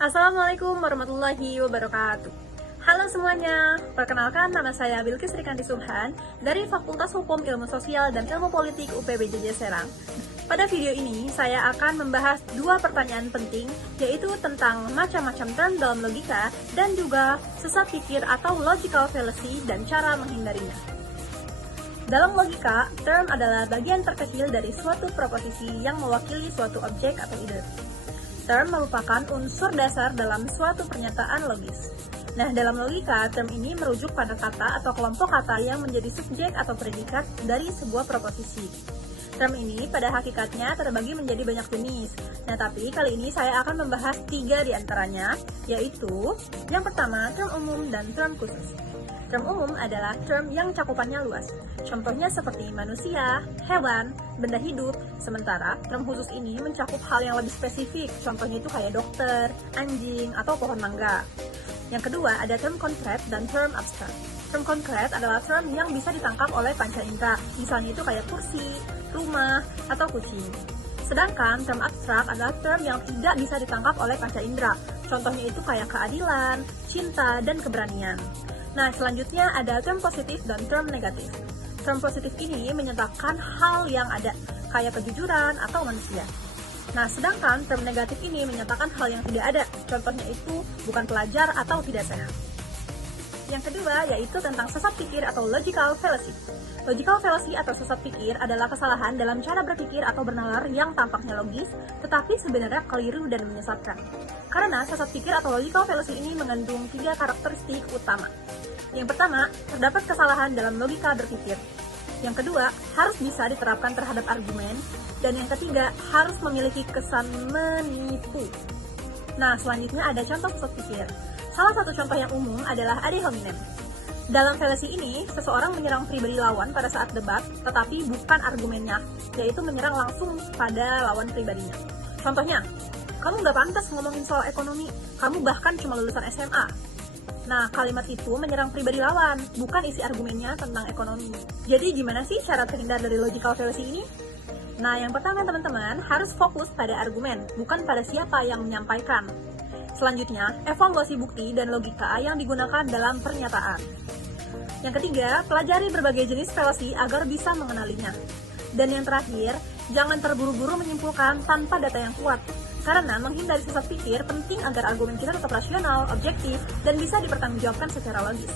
Assalamualaikum warahmatullahi wabarakatuh. Halo semuanya, perkenalkan nama saya Bilkis Rikanti Subhan dari Fakultas Hukum Ilmu Sosial dan Ilmu Politik UPBJJ Serang. Pada video ini, saya akan membahas dua pertanyaan penting, yaitu tentang macam-macam term dalam logika dan juga sesat pikir atau logical fallacy dan cara menghindarinya. Dalam logika, term adalah bagian terkecil dari suatu proposisi yang mewakili suatu objek atau ide. Term merupakan unsur dasar dalam suatu pernyataan logis. Nah, dalam logika, term ini merujuk pada kata atau kelompok kata yang menjadi subjek atau predikat dari sebuah proposisi. Term ini pada hakikatnya terbagi menjadi banyak jenis. Nah, tapi kali ini saya akan membahas 3 di antaranya, yaitu yang pertama, term umum dan term khusus. Term umum adalah term yang cakupannya luas. Contohnya seperti manusia, hewan, benda hidup. Sementara term khusus ini mencakup hal yang lebih spesifik. Contohnya itu kayak dokter, anjing, atau pohon mangga. Yang kedua ada term konkret dan term abstrak. Term konkret adalah term yang bisa ditangkap oleh panca indera. Misalnya itu kayak kursi, rumah, atau kucing. Sedangkan term abstrak adalah term yang tidak bisa ditangkap oleh panca indera. Contohnya itu kayak keadilan, cinta, dan keberanian. Nah, selanjutnya ada term positif dan term negatif. Term positif ini menyatakan hal yang ada, kayak kejujuran atau manusia. Nah, sedangkan term negatif ini menyatakan hal yang tidak ada. Contohnya itu bukan pelajar atau tidak sehat. Yang kedua yaitu tentang sesat pikir atau logical fallacy. Logical fallacy atau sesat pikir adalah kesalahan dalam cara berpikir atau bernalar yang tampaknya logis, tetapi sebenarnya keliru dan menyesatkan. Karena sesat pikir atau logical fallacy ini mengandung 3 karakteristik utama. Yang pertama, terdapat kesalahan dalam logika berpikir. Yang kedua, harus bisa diterapkan terhadap argumen. Dan yang ketiga, harus memiliki kesan menipu. Nah, selanjutnya ada contoh sesat pikir. Salah satu contoh yang umum adalah ad hominem. Dalam fallacy ini, seseorang menyerang pribadi lawan pada saat debat, tetapi bukan argumennya, yaitu menyerang langsung pada lawan pribadinya. Contohnya, kamu nggak pantas ngomongin soal ekonomi, kamu bahkan cuma lulusan SMA. Nah, kalimat itu menyerang pribadi lawan, bukan isi argumennya tentang ekonomi. Jadi gimana sih cara terhindar dari logical fallacy ini? Nah, yang pertama teman-teman, harus fokus pada argumen, bukan pada siapa yang menyampaikan. Selanjutnya, evaluasi bukti dan logika yang digunakan dalam pernyataan. Yang ketiga, pelajari berbagai jenis fallacy agar bisa mengenalinya. Dan yang terakhir, jangan terburu-buru menyimpulkan tanpa data yang kuat. Karena menghindari sesat pikir penting agar argumen kita tetap rasional, objektif, dan bisa dipertanggungjawabkan secara logis.